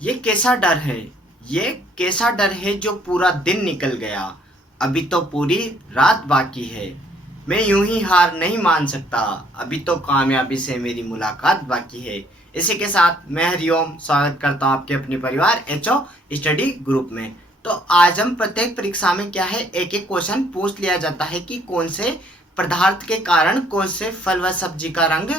ये कैसा डर है, ये कैसा डर है जो पूरा दिन निकल गया, अभी तो पूरी रात बाकी है। मैं यूं ही हार नहीं मान सकता, अभी तो कामयाबी से मेरी मुलाकात बाकी है। इसी के साथ मैं हरिओम स्वागत करता हूं आपके अपने परिवार एचओ स्टडी ग्रुप में। तो आज हम प्रत्येक परीक्षा में क्या है, एक एक क्वेश्चन पूछ लिया जाता है कि कौन से पदार्थ के कारण कौन से फल व सब्जी का रंग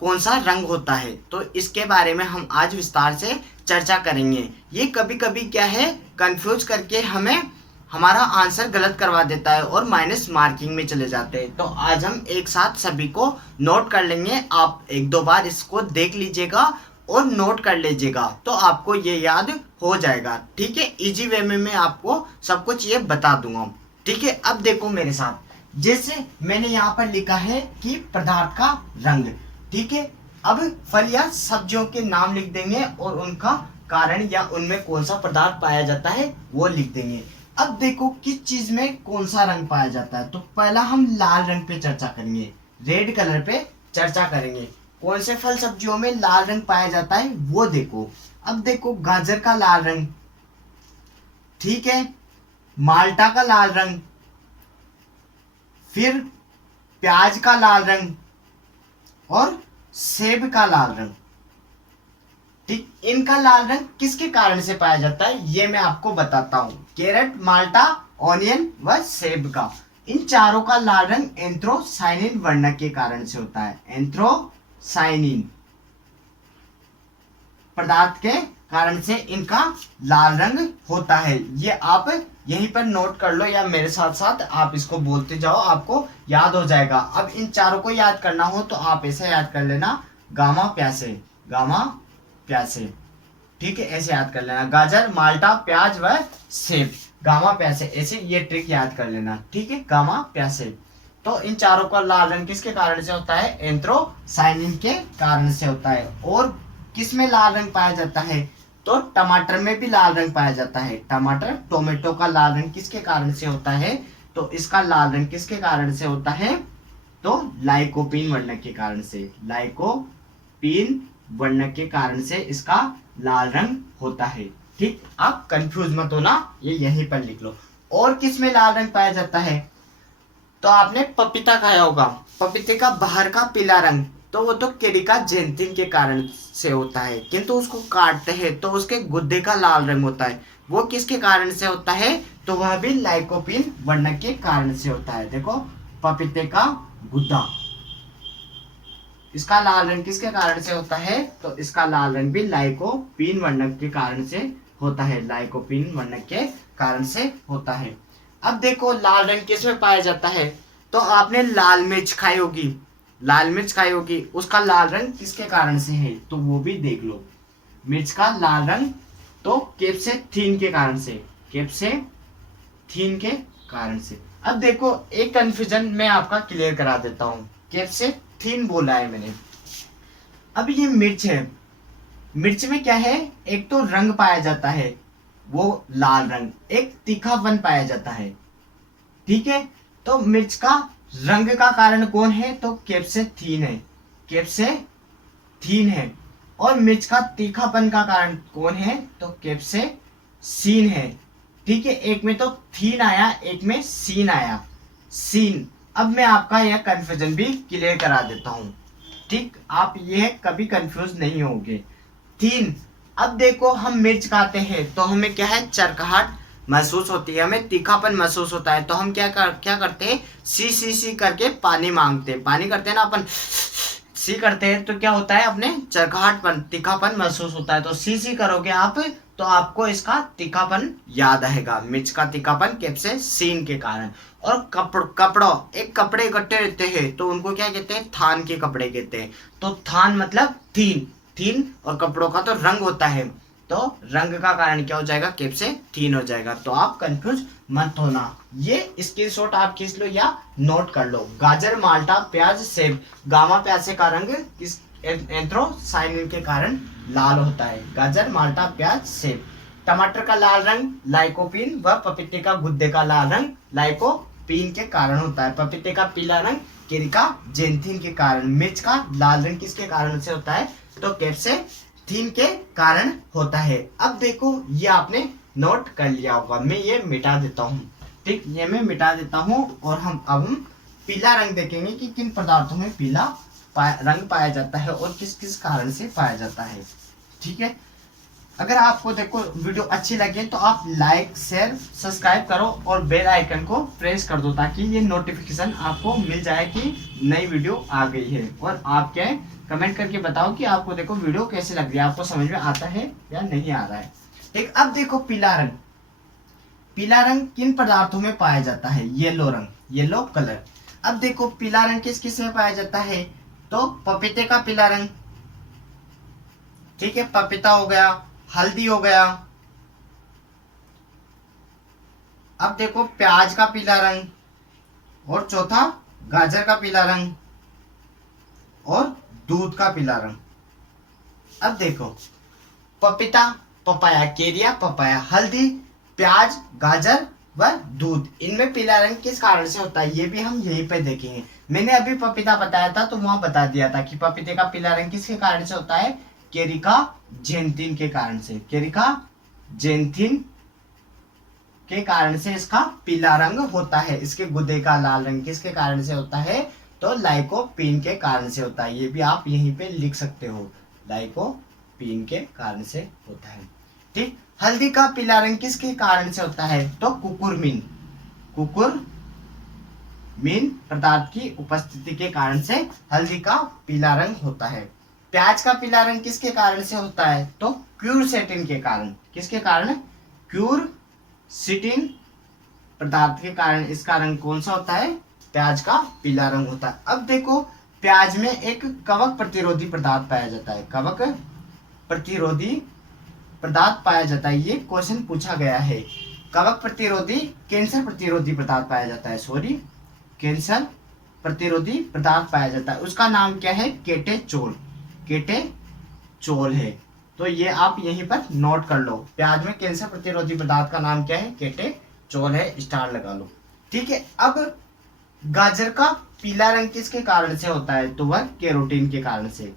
कौन सा रंग होता है। तो इसके बारे में हम आज विस्तार से चर्चा करेंगे। ये कभी कभी क्या है, कंफ्यूज करके हमें हमारा आंसर गलत करवा देता है और माइनस मार्किंग में चले जाते हैं। तो आज हम एक साथ सभी को नोट कर लेंगे। आप एक दो बार इसको देख लीजिएगा और नोट कर लीजिएगा, तो आपको ये याद हो जाएगा। ठीक है, इजी वे में मैं आपको सब कुछ ये बता दूंगा। ठीक है, अब देखो मेरे साथ, जैसे मैंने यहाँ पर लिखा है कि पदार्थ का रंग। ठीक है, अब फल या सब्जियों के नाम लिख देंगे और उनका कारण या उनमें कौन सा पदार्थ पाया जाता है वो लिख देंगे। अब देखो किस चीज में कौन सा रंग पाया जाता है। तो पहला हम लाल रंग पे चर्चा करेंगे, रेड कलर पे चर्चा करेंगे। कौन से फल सब्जियों में लाल रंग पाया जाता है वो देखो। अब देखो गाजर का लाल रंग, ठीक है, माल्टा का लाल रंग, फिर प्याज का लाल रंग और सेब का लाल रंग। ठीक, इनका लाल रंग किसके कारण से पाया जाता है ये मैं आपको बताता हूं। कैरेट, माल्टा, ऑनियन व सेब का, इन चारों का लाल रंग एंथ्रोसाइनिन वर्णक के कारण से होता है। एंथ्रोसाइनिन पदार्थ के कारण से इनका लाल रंग होता है। ये आप यहीं पर नोट कर लो या मेरे साथ साथ आप इसको बोलते जाओ, आपको याद हो जाएगा। अब इन चारों को याद करना हो तो आप ऐसे याद कर लेना, गामा प्यासे, गामा प्यासे। ठीक है, ऐसे याद कर लेना, गाजर, माल्टा, प्याज व सेब, गामा प्यासे, ऐसे ये ट्रिक याद कर लेना। ठीक है, गामा प्यासे। तो इन चारों का लाल रंग किसके कारण से होता है, एंथ्रोसाइनिन के कारण से होता है। और किस में लाल रंग पाया जाता है, तो टमाटर में भी लाल रंग पाया जाता है। टमाटर, टोमेटो का लाल रंग किसके कारण से होता है, तो इसका लाल रंग किसके कारण से होता है, तो लाइकोपीन वर्णक के कारण से, लाइकोपीन वर्णक के कारण से इसका लाल रंग होता है। ठीक, आप कंफ्यूज मत होना, ये यहीं पर लिख लो। और किस में लाल रंग पाया जाता है, तो आपने पपीता खाया होगा, पपीते का बाहर का पीला रंग, तो वो तो केरिका जेंथिन के कारण से होता है, किंतु उसको काटते हैं तो उसके गुद्दे का लाल रंग होता है। वो किसके कारण से होता है, तो वह भी लाइकोपीन वर्णक के कारण से होता है। देखो पपीते का गुद्दा, इसका लाल रंग किसके कारण से होता है, तो इसका लाल रंग भी लाइकोपीन वर्णक के कारण से होता है, लाइकोपीन वर्णक के कारण से होता है। अब देखो लाल रंग किस में पाया जाता है, तो आपने लाल मिर्च खाई होगी, लाल मिर्च खाई होगी, उसका लाल रंग किसके कारण से है, तो वो भी देख लो। मिर्च का लाल रंग तो कैप्सेथीन के कारण से, कैप्सेथीन के कारण से। अब देखो एक कंफ्यूजन मैं आपका क्लियर करा देता हूँ, कैप्सेथीन बोला है मैंने। अब ये मिर्च है, मिर्च में क्या है, एक तो रंग पाया जाता है वो लाल रंग, एक तीखापन पाया जाता है। ठीक है, तो मिर्च का रंग का कारण कौन है, तो कैप्सेथीन है, कैप्सेथीन है। और मिर्च का तीखापन का कारण कौन है, तो कैप्सेसीन है। ठीक है, एक में तो थीन आया, एक में सीन आया, सीन। अब मैं आपका यह कंफ्यूजन भी क्लियर करा देता हूं। ठीक, आप यह कभी कंफ्यूज नहीं होंगे। थीन, अब देखो हम मिर्च खाते हैं तो हमें क्या है, चरकहाट महसूस होती है, हमें तीखापन महसूस होता है, तो हम क्या करते हैं, सी सी सी करके पानी मांगते हैं, पानी करते हैं ना अपन, सी करते हैं तो क्या होता है, अपने चरकहाटपन तीखापन महसूस होता है। तो सी सी करोगे आप तो आपको इसका तीखापन याद आएगा, मिर्च का तीखापन कैप्सेसीन के कारण। और कपड़ों, एक कपड़े इकट्ठे रहते हैं तो उनको क्या कहते हैं, थान के कपड़े कहते हैं। तो थान मतलब थीन, थीन, और कपड़ों का तो रंग होता है, तो रंग का कारण क्या हो जाएगा, कैप्सेथीन हो जाएगा। तो आप कंफ्यूज मत होना, ये स्क्रीनशॉट आप खींच लो या नोट कर लो। गाजर, माल्टा, प्याज, सेब, गामा प्यासे का रंग किस, एंथ्रोसाइनिन के कारण लाल होता है। गाजर, माल्टा, प्याज, सेब। टमाटर का लाल रंग लाइकोपीन व पपीते का गुद्दे का लाल रंग लाइकोपीन के कारण होता है। पपीते का पीला रंग केरिका जेंथिन के कारण। मिर्च का लाल रंग किसके कारण से होता है, तो कैप्सेथीन थीन के कारण होता है। अब देखो ये आपने नोट कर लिया होगा, मैं ये मिटा देता हूँ। ठीक, ये मैं मिटा देता हूँ और हम पीला रंग देखेंगे कि किन पदार्थों में पीला रंग पाया जाता है और किस किस कारण से पाया जाता है। ठीक है, अगर आपको देखो वीडियो अच्छी लगे तो आप लाइक शेयर सब्सक्राइब करो और बेल आइकन को प्रेस कर दो ताकि ये नोटिफिकेशन आपको मिल जाए कि नई वीडियो आ गई है। और आप क्या कमेंट करके बताओ कि आपको देखो वीडियो कैसे लग रही है, आपको समझ में आता है या नहीं आ रहा है। ठीक, अब देखो पीला रंग, पीला रंग किन पदार्थों में पाया जाता है? येलो रंग, येलो कलर। अब देखो पीला रंग किस किस में पाया जाता है? तो पपीते का पीला रंग, ठीक है, पपीता हो गया, हल्दी हो गया। अब देखो प्याज का पीला रंग और चौथा गाजर का पीला रंग और दूध का पीला रंग। अब देखो पपीता, पपाया, केरिया, पपाया, हल्दी, प्याज, गाजर व दूध, इनमें पीला रंग किस कारण से होता है ये भी हम यहीं पे देखेंगे। मैंने अभी पपीता बताया था तो वहां बता दिया था कि पपीते का पीला रंग किसके कारण से होता है? केरिका जेंथिन के कारण से, केरिका जेंथिन के कारण से इसका पीला रंग होता है। इसके गुदे का लाल रंग किसके कारण से होता है? तो लाइकोपीन के कारण से होता है। ये भी आप यहीं पे लिख सकते हो, लाइकोपीन के कारण से होता है। ठीक, हल्दी का पीला रंग किसके कारण से होता है? तो कुकुरमीन, कुकुरमीन पदार्थ की उपस्थिति के कारण से हल्दी का पीला रंग होता है। प्याज का पीला रंग किसके कारण से होता है? तो क्यूरसेटिन के कारण। किसके कारण? क्यूरसेटिन पदार्थ के कारण इसका रंग कौन सा होता है? प्याज का पीला रंग होता है। अब देखो प्याज में एक कवक प्रतिरोधी पदार्थ पाया जाता है, कवक प्रतिरोधी पदार्थ पाया जाता है। ये क्वेश्चन पूछा गया है। कवक प्रतिरोधी, कैंसर प्रतिरोधी पदार्थ पाया जाता है, सॉरी, कैंसर प्रतिरोधी पदार्थ पाया जाता है। उसका नाम क्या है? केटेचोल, केटेचोल है। तो ये आप यहीं पर नोट कर लो, प्याज में कैंसर प्रतिरोधी पदार्थ का नाम क्या है? केटेचोल है, स्टार लगा लो। ठीक है, अब गाजर का पीला रंग किसके कारण से होता है? तो वह कैरोटीन के कारण से,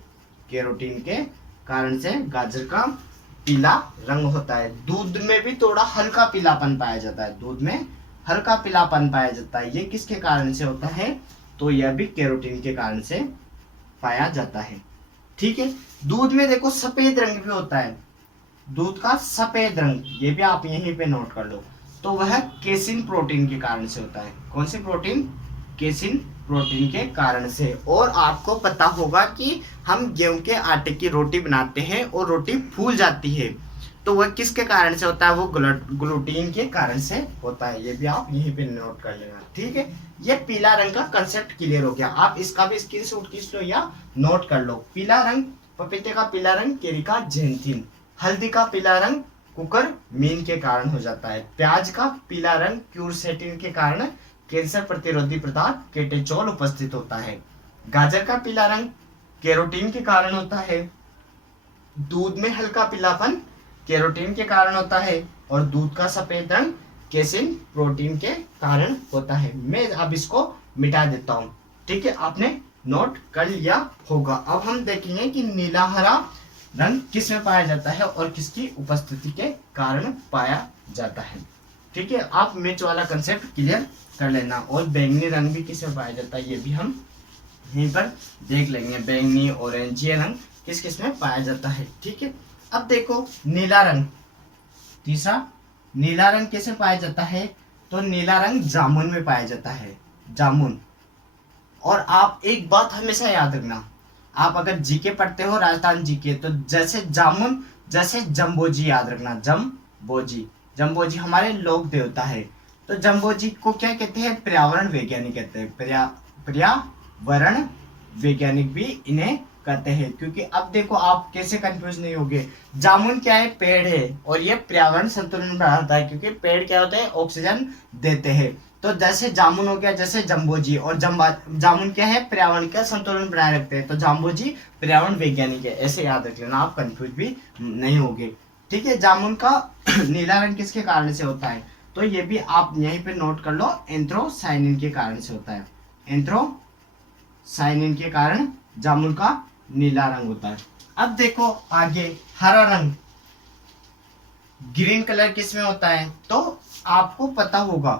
कैरोटीन के कारण से गाजर का पीला रंग होता है। दूध में भी थोड़ा हल्का पीलापन पाया जाता है, दूध में हल्का पीलापन पाया जाता है। ये किसके कारण से होता है? तो यह भी कैरोटीन के कारण से पाया जाता है। ठीक है, दूध में देखो सफेद रंग भी होता है, दूध का सफेद रंग, ये भी आप यहीं पे नोट कर लो। तो वह केसिन प्रोटीन के कारण से होता है। कौन सी प्रोटीन? केसिन प्रोटीन के कारण से। और आपको पता होगा कि हम गेहूं के आटे की रोटी बनाते हैं और रोटी फूल जाती है, तो वह किसके कारण से होता है? वो ग्लूटीन के कारण से होता है। ये भी आप यहीं पे नोट कर लेना। ठीक है, ये पीला रंग का कंसेप्ट क्लियर हो गया। आप इसका भी स्क्रीनशॉट खींच लो या नोट कर लो। पीला रंग, पपीते का पीला रंग केरिका जेंथिन, हल्दी का पीला रंग कुकुरमीन के कारण हो जाता है, प्याज का पीला रंग क्यूरसेटिन के कारण कैंसर प्रतिरोधी पदार्थ केटेचोल उपस्थित होता है, गाजर का पीला रंग कैरोटीन के कारण होता है, दूध में हल्का पीलापन कैरोटीन के कारण होता है और दूध का सफेद रंग केसिन प्रोटीन के कारण होता है। मैं अब इसको मिटा देता हूँ। ठीक है, आपने नोट कर लिया होगा। अब हम देखेंगे कि नीला हरा रंग किस में पाया जाता है और किसकी उपस्थिति के कारण पाया जाता है। ठीक है, आप मिर्च वाला कंसेप्ट क्लियर कर लेना। और बैंगनी रंग भी किस में पाया जाता है ये भी हम यहीं पर देख लेंगे। बैंगनी, ऑरेंज, ये रंग किस किस में पाया जाता है। ठीक है, अब देखो नीला रंग, तीसरा नीला रंग कैसे पाया जाता है? तो नीला रंग जामुन में पाया जाता है, जामुन। और आप एक बात हमेशा याद रखना, आप अगर जीके पढ़ते हो राजस्थान जीके, तो जैसे जामुन, जैसे जम्बोजी याद रखना, जम्बोजी, जम्बोजी हमारे लोक देवता है। तो जम्बोजी को क्या कहते हैं? पर्यावरण वैज्ञानिक कहते हैं, पर्यावरण वैज्ञानिक भी इन्हें कहते हैं। क्योंकि अब देखो आप कैसे कंफ्यूज नहीं होगे, जामुन क्या है? पेड़ है और ये पर्यावरण संतुलन बढ़ाता है, क्योंकि पेड़ क्या होते हैं? ऑक्सीजन देते हैं। तो जैसे जामुन हो गया, जैसे जम्बोजी, और जामुन क्या है? पर्यावरण का संतुलन बनाए रखते हैं, तो जम्बोजी पर्यावरण वैज्ञानिक है। ऐसे याद रख लेना, आप कंफ्यूज भी नहीं होगे। ठीक है, जामुन का नीला रंग किसके कारण से होता है? तो ये भी आप यहीं पे नोट कर लो, एंथ्रोसाइनिन के कारण से होता है, एंथ्रोसाइनिन के कारण जामुन का नीला रंग होता है। अब देखो आगे हरा रंग, ग्रीन कलर किस में होता है? तो आपको पता होगा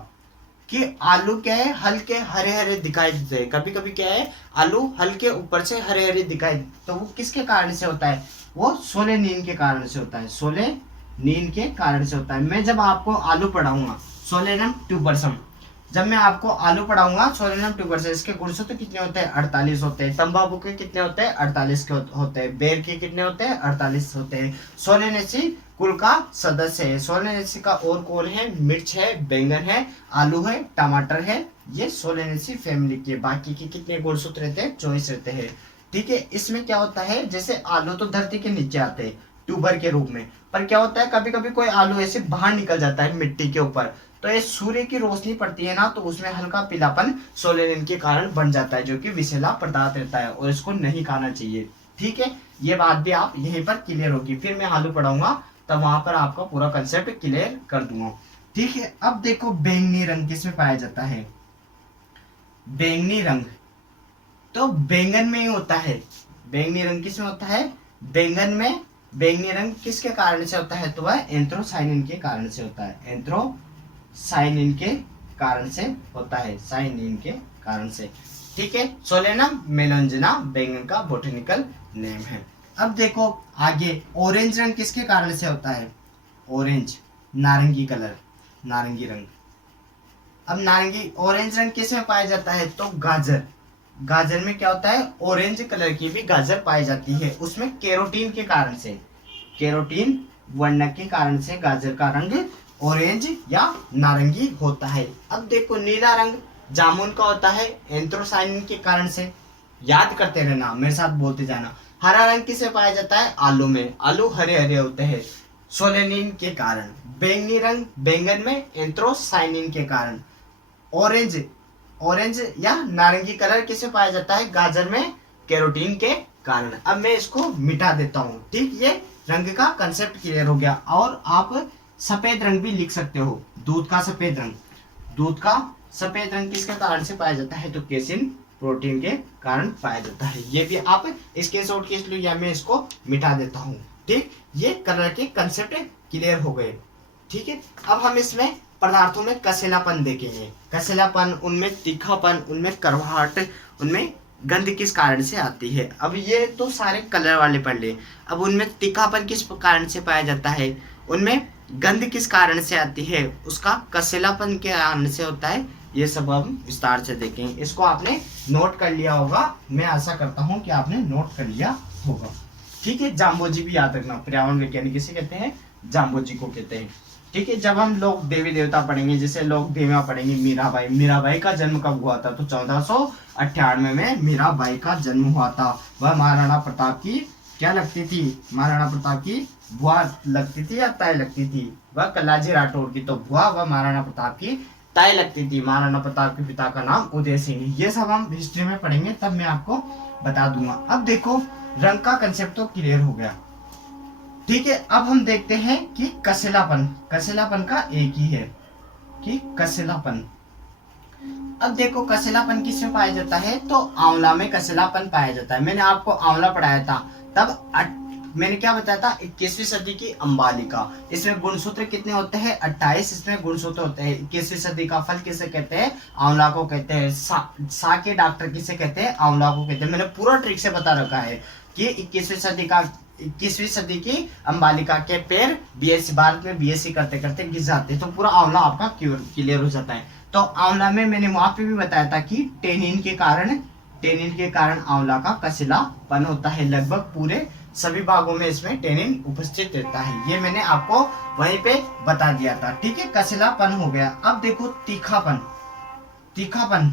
कि आलू क्या है, हल्के हरे हरे दिखाई देते हैं। कभी कभी क्या है, आलू हल्के ऊपर से हरे हरे दिखाई, तो वो किसके कारण से होता है? वो सोलेनिन के कारण से होता है, सोलेनिन के कारण से होता है। मैं जब आपको आलू पढ़ाऊंगा, सोलेनम ट्यूबरसम, जब मैं आपको आलू पढ़ाऊंगा सोलेनम ट्यूबरसम, इसके गुणसूत्र कितने होते हैं? 48 होते हैं। तंबाकू के कितने होते हैं? 48 के होते हैं। बेर के कितने होते हैं? 48 होते हैं। सोलेनेसी कुल का सदस्य है। सोलेनेसी का और कौन है? मिर्च है, बैंगन है, आलू है, टमाटर है, ये सोलेनेसी फैमिली के। बाकी के कितने गुणसूत्र रहते हैं? 24 रहते हैं। ठीक है, इसमें क्या होता है, जैसे आलू तो धरती के नीचे आते हैं ट्यूबर के रूप में, पर क्या होता है कभी कभी कोई आलू ऐसे बाहर निकल जाता है मिट्टी के ऊपर, तो ये सूर्य की रोशनी पड़ती है ना, तो उसमें हल्का पीलापन सोलेनिन के कारण बन जाता है, जो कि विषैला पदार्थ रहता है और इसको नहीं खाना चाहिए। ठीक है, ये बात भी आप यहीं पर क्लियर होगी। फिर मैं आलू पढ़ाऊंगा तब वहां पर आपका पूरा कंसेप्ट क्लियर कर दूंगा। ठीक है, अब देखो बैंगनी रंग किसमें पाया जाता है? बैंगनी रंग तो बैंगन में ही होता है। बैंगनी रंग किसमें होता है? बैंगन में। बैंगनी रंग किसके कारण से होता है? तो वह एंथ्रोसाइनिन के कारण से होता है। एंथ्रोसाइनिन के कारण से होता है, साइनिन के कारण से। ठीक है, सोलेनम मेलंजना बैंगन का बोटेनिकल नेम है। अब देखो आगे ऑरेंज रंग किसके कारण से होता है? ऑरेंज, नारंगी कलर, नारंगी रंग। अब नारंगी ऑरेंज रंग किस में पाया जाता है? तो गाजर। गाजर में क्या होता है? ऑरेंज कलर की भी गाजर पाई जाती है, उसमें कैरोटीन के कारण से, कैरोटीन वर्णक के कारण से गाजर का रंग ऑरेंज या नारंगी होता है। अब देखो नीला रंग जामुन का होता है, एंथ्रोसाइनिन के कारण से। याद करते रहना, मेरे साथ बोलते जाना। हरा रंग किसे पाया जाता है? आलू में। आलू हरे हरे होते हैं सोलेनिन के कारण। बैंगनी रंग बैंगन में, एंथ्रोसाइनिन के कारण। ऑरेंज, ऑरेंज या नारंगी कलर किसे पाया जाता है? गाजर में, कैरोटीन के कारण। अब मैं इसको मिटा देता हूँ। ठीक, ये रंग का कंसेप्ट क्लियर हो गया। और आप सफेद रंग भी लिख सकते हो, दूध का सफेद रंग। दूध का सफेद रंग किसके कारण से पाया जाता है? तो केसिन प्रोटीन के कारण पाया जाता है। ये भी आप स्क्रीनशॉट खींच लो या मैं इसको मिटा देता हूँ। ठीक, ये कलर के कंसेप्ट क्लियर हो गए। ठीक है, अब हम इसमें पदार्थों में कसेलापन देखेंगे। कसेलापन, उनमें तीखापन, उनमें कड़वाहट, उनमें गंध किस कारण से आती है। अब ये तो सारे कलर वाले पढ़ ले। अब उनमें तीखापन किस कारण से पाया जाता है, उनमें गंध किस कारण से आती है, उसका कसेलापन के कारण से होता है, ये सब हम विस्तार से देखेंगे। इसको आपने नोट कर लिया होगा, मैं आशा करता हूँ कि आपने नोट कर लिया होगा। ठीक है, जाम्बोजी भी याद रखना, पर्यावरण वैज्ञानिक किसे कहते हैं? जाम्बोजी को कहते हैं। ठीक है, जब हम लोग देवी देवता पढ़ेंगे, जैसे लोग देवियां पढ़ेंगे, मीराबाई। मीराबाई का जन्म कब हुआ था? तो 1498 में मीराबाई का जन्म हुआ था। वह महाराणा प्रताप की क्या लगती थी? महाराणा प्रताप की बुआ लगती थी या ताई लगती थी? वह कल्लाजी राठौर की तो बुआ, वह महाराणा प्रताप की ताई लगती थी। महाराणा प्रताप के पिता का नाम उदय सिंह। ये सब हम हिस्ट्री में पढ़ेंगे, तब मैं आपको बता दूंगा। अब देखो रंग का कंसेप्ट तो क्लियर हो गया। ठीक है, अब हम देखते हैं कि कसेलापन। कसेलापन का एक ही है कि कसेलापन। अब देखो कसेलापन किसमें पाया जाता है? तो आंवला में कसेलापन पाया जाता है। मैंने आपको आंवला पढ़ाया था, तब मैंने क्या बताया था? 21वीं सदी की अम्बालिका। इसमें गुणसूत्र कितने होते हैं? 28 इसमें गुणसूत्र होते हैं। 21वीं सदी का फल किसे कहते हैं? आंवला को कहते हैं। सा के डॉक्टर किसे कहते हैं? आंवला को कहते हैं। मैंने पूरा ट्रिक से बता रखा है कि 21वीं सदी की अम्बालिका के पैर बीएससी, भारत में बीएससी करते करते गिर जाते, तो पूरा आंवला आपका क्लियर हो जाता है। तो आंवला में मैंने वहां पे भी बताया था कि टेनिन के कारण आंवला का कसेलापन होता है। लगभग पूरे सभी भागों में इसमें टेनिन उपस्थित रहता है। ये मैंने आपको वहीं पे बता दिया था। ठीक है, कसेलापन हो गया। अब देखो तीखापन। तीखापन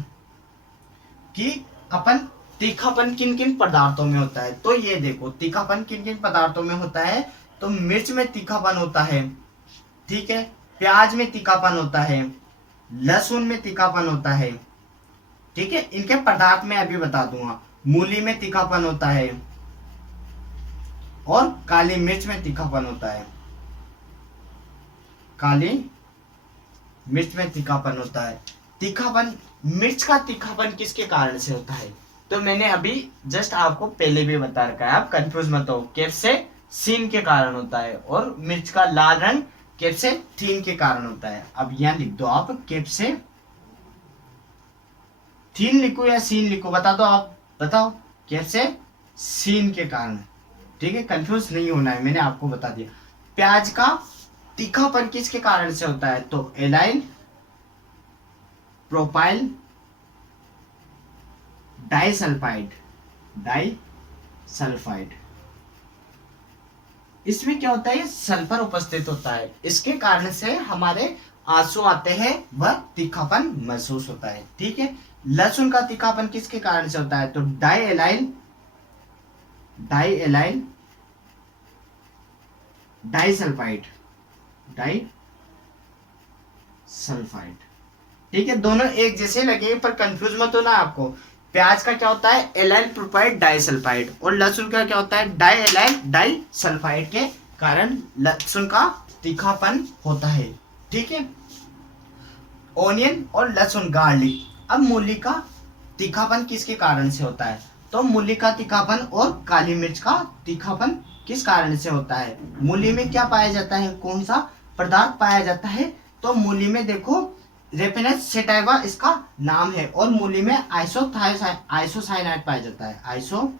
कि अपन तीखापन किन किन पदार्थों में होता है? तो ये देखो तीखापन किन किन पदार्थों में होता है। तो मिर्च में तीखापन होता है। ठीक है, प्याज में तीखापन होता है, लहसुन में तीखापन होता है। ठीक है, इनके पदार्थ में अभी बता दूंगा। मूली में तीखापन होता है और काली मिर्च में तीखापन होता है। काली मिर्च में तीखापन होता है। तीखापन, मिर्च का तीखापन किसके कारण से होता है? तो मैंने अभी जस्ट आपको पहले भी बता रखा है, आप कंफ्यूज मत हो। कैप्सेसिन के कारण होता है, और मिर्च का लाल रंग कैप्सेथीन के कारण होता है। अब यहाँ लिख दो आप, कैप्सेथीन लिखो या सीन लिखो, बता दो आप, बताओ। कैप्सेसीन के कारण, ठीक है, कंफ्यूज नहीं होना है, मैंने आपको बता दिया। प्याज का तीखापन किसके कारण से होता है? तो एलाइल प्रोपाइल डाइसल्फाइड, डाइसल्फाइड। इसमें क्या होता है? सल्फर उपस्थित होता है, इसके कारण से हमारे आंसू आते हैं, वह तीखापन महसूस होता है, ठीक है। लहसुन का तीखापन किसके कारण से होता है? तो डाइएलाइल डाइसल्फाइड, डाइसल्फाइड, ठीक है। दोनों एक जैसे लगे पर कंफ्यूज मत होना आपको। प्याज का क्या होता है? एलाइल प्रोपाइड डाइसल्फाइड, और लहसुन का क्या होता है? डाइएलाइल डाइसल्फाइड के कारण लहसुन का तीखापन होता है, ठीक है। ओनियन और लहसुन, गार्लिक। अब मूली का तीखापन किसके कारण से होता है? तो मूली का तीखापन और काली मिर्च का तीखापन किस कारण से होता है? मूली में क्या पाया जाता है? कौन सा पदार्थ पाया जाता है? तो मूली में देखो, रेपिनस सेटाइवा इसका नाम है, और मूली में आइसोसाइनाइड पाया जाता है, आइसोसाइनेट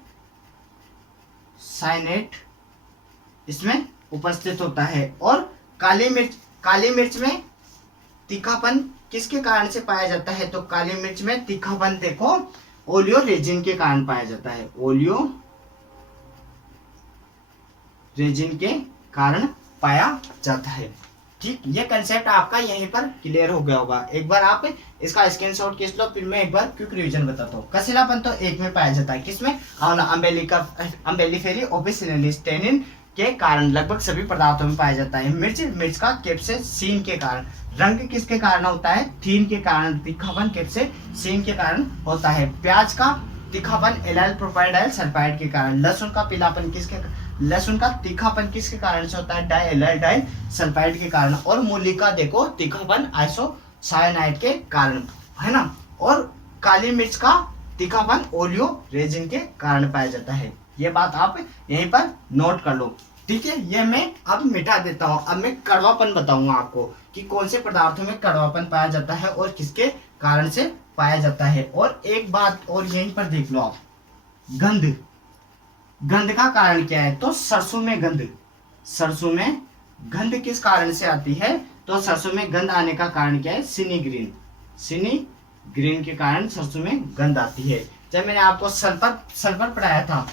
इसमें उपस्थित होता है। और काली मिर्च में तीखापन किसके कारण से पाया जाता है? तो काली मिर्च में तीखापन देखो, ओलियो रेजिन के कारण पाया जाता है, ओलियो रेजिन के कारण पाया जाता है, ठीक। ये कंसेप्ट आपका यहीं पर क्लियर हो गया होगा। एक बार आप इसका स्क्रीनशॉट खींच लो, फिर मैं एक बार क्विक रिवीजन बताता हूँ। कसिलापन तो एक में पाया जाता है, किसमें? अम्बेलिफेरी ओपिसिनलिस टेनिन के कारण लगभग सभी पदार्थों में पाया जाता है। मिर्च का कैप्सेसीन के कारण। रंग किसके कारण होता है? थीन के कारण। तीखापन कैप्सेसीन के कारण होता है। प्याज का तीखापन एलाइल प्रोपाइल डाइसल्फाइड के कारण। लहसुन का तीखापन किसके कारण से होता है? डाइएलाइल डाइसल्फाइड के कारण। और मूली का देखो तीखापन आइसोसाइनाइड के कारण, है ना। और काली मिर्च का तीखापन ओलियो रेजिन के कारण पाया जाता है। ये बात आप यहीं पर नोट कर लो, ठीक है। ये मैं अब मिटा देता हूँ। अब मैं कड़वापन बताऊंगा आपको कि कौन से पदार्थों में कड़वापन पाया जाता है और किसके कारण से पाया जाता है। और एक बात और यहीं पर देख लो आप, गंध का कारण क्या है? तो सरसों में गंध किस कारण से आती है? तो सरसों में गंध आने का कारण क्या है? सिनी ग्रीन के कारण सरसों में गंध आती है। जब मैंने आपको सल्फर पढ़ाया था,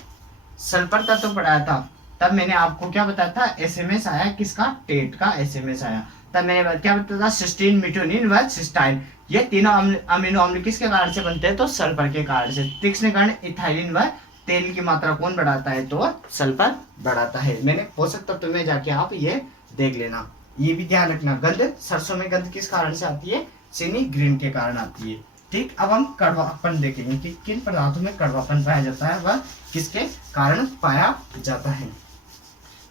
सल्फर तत्व पढ़ाया था, तब मैंने आपको क्या बताया था? एसएमएस आया, किसका? टेट का एसएमएस आया। तब मैंने क्या बताया था? सिस्टीन, मेथिओनिन व सिस्टाइन, ये तीनों अमीनो अम्ल किसके कारण से बनते हैं? तो सल्फर के कारण से। तीक्ष्ण कण इथाइलिन व तेल की मात्रा कौन बढ़ाता है? तो सल्फर बढ़ाता है। मैंने पोषक तत्व में जाके आप ये देख लेना, ये भी ध्यान रखना। गंध, सरसों में गंध किस कारण से आती है? सिनी ग्रीन के कारण आती है, ठीक। अब हम कड़वापन देखेंगे कि किन पदार्थों में कड़वापन पाया जाता है, वह किसके कारण पाया जाता है।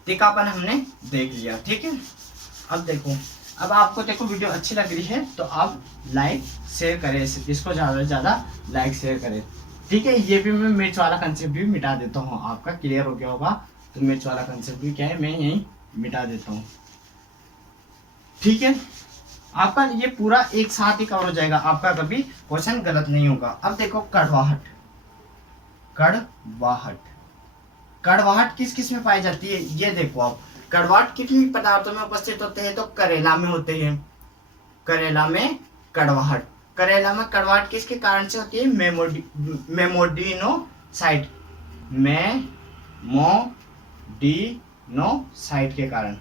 तीखापन हमने देख लिया, ठीक है। अब देखो, अब आपको देखो वीडियो अच्छी लग रही है तो आप लाइक शेयर करें, इसको ज़्यादा से ज़्यादा लाइक शेयर करें, ठीक है। ये भी मैं मिर्च वाला कंसेप्ट भी मिटा देता हूँ, आपका क्लियर हो गया होगा। तो मिर्च वाला कंसेप्ट भी क्या है, मैं यहीं मिटा देता हूँ, ठीक है। आपका ये पूरा एक साथ ही कवर हो जाएगा, आपका कभी क्वेश्चन गलत नहीं होगा। अब देखो कड़वाहट किस किस में पाई जाती है? ये देखो आप, कड़वाहट कितनी पदार्थों में उपस्थित होते हैं? तो करेला में होते हैं। करेला में कड़वाहट किसके कारण से होती है? मेमोडिनोसाइट के कारण।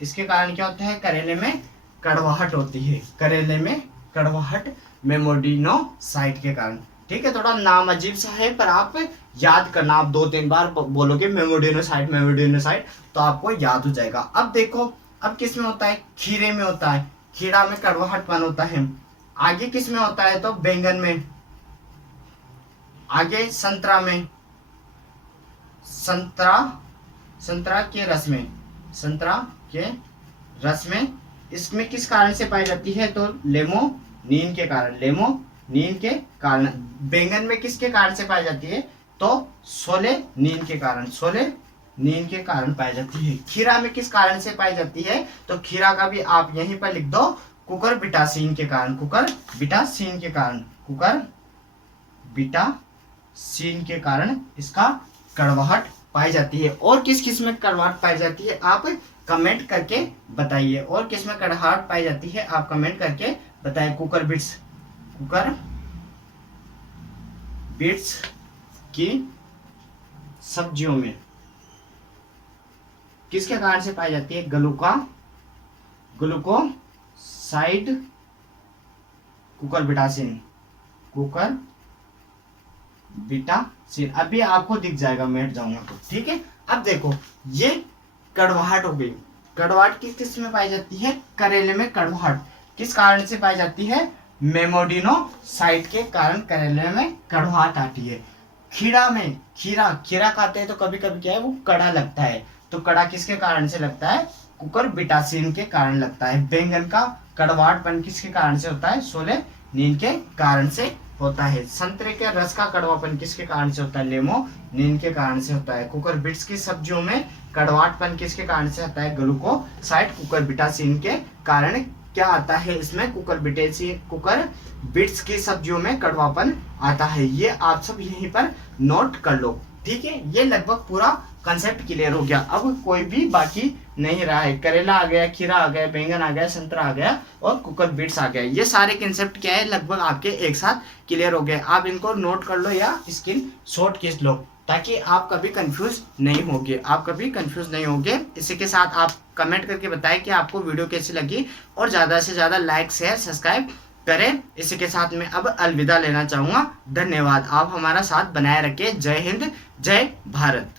इसके कारण क्या होता है? करेले में कड़वाहट होती है। करेले में कड़वाहट मेमोडिनोसाइट के कारण, ठीक है। थोड़ा नाम अजीब सा है पर आप याद करना, आप 2-3 बार बोलोगे मेमोडिनोसाइट तो आपको याद हो जाएगा। अब देखो, अब किस में होता है? खीरे में होता है। खीरा में कड़वाहटपन होता है। आगे किस में होता है? तो बैंगन में। आगे संतरा में, संतरा के रस में इसमें किस कारण से पाई जाती है? तो लेमोनिन के कारण। नींद के कारण। बैंगन में किसके कारण से पाई जाती है? तो सोले नींद के कारण, सोले नींद के कारण पाई जाती है। खीरा में किस कारण से पाई जाती है? तो खीरा का भी आप यहीं पर लिख दो, कुकुरबिटासिन के कारण, कुकुरबिटासिन के कारण, कुकुरबिटासिन के कारण इसका कड़वाहट पाई जाती है। और किस किस में कड़वाहट पाई जाती है आप कमेंट करके बताइए, और किस में कड़वाहट पाई जाती है आप कमेंट करके बताइए। कुकुरबिट्स की सब्जियों में किसके कारण से पाई जाती है? ग्लूकोसाइड कुकुरबिटासिन, अभी आपको दिख जाएगा, मैं हट जाऊंगा तो, ठीक है। अब देखो ये कड़वाहट हो गई। कड़वाहट किस में पाई जाती है? करेले में कड़वाहट किस कारण से पाई जाती है? मेमोडिनोसाइट के कारण करेले में कड़वाहट आती है। खीरा खाते हैं तो कभी कभी क्या है, वो कड़ा लगता है, तो कड़ा किसके कारण से लगता है? कुकुरबिटासिन के कारण लगता है। बैंगन का कड़वाहटपन किसके कारण से होता है? सोले नींद के कारण से होता है। संतरे के रस का कड़वापन किसके कारण से होता है? लेमोनिन के कारण से होता है। कुकुरबिट्स की सब्जियों में कड़वाहटपन किसके कारण से आता है? ग्लूकोसाइड कुकुरबिटासिन के कारण क्या आता है इसमें? कुकुरबिट्स की सब्जियों में कड़वापन आता है। ये आप सब यहीं पर नोट कर लो, ठीक है। ये लगभग पूरा कंसेप्ट क्लियर हो गया। अब कोई भी बाकी नहीं रहा है। करेला आ गया, खीरा आ गया, बैंगन आ गया, संतरा आ गया और कुकुरबिट्स आ गया। ये सारे कंसेप्ट क्या है, लगभग आपके एक साथ क्लियर हो गए। आप इनको नोट कर लो या स्क्रीन शॉट खींच लो, ताकि आप कभी कंफ्यूज नहीं होगे। इसी के साथ आप कमेंट करके बताएं कि आपको वीडियो कैसी लगी, और ज़्यादा से ज़्यादा लाइक शेयर सब्सक्राइब करें। इसी के साथ मैं अब अलविदा लेना चाहूँगा। धन्यवाद, आप हमारा साथ बनाए रखें। जय हिंद, जय भारत।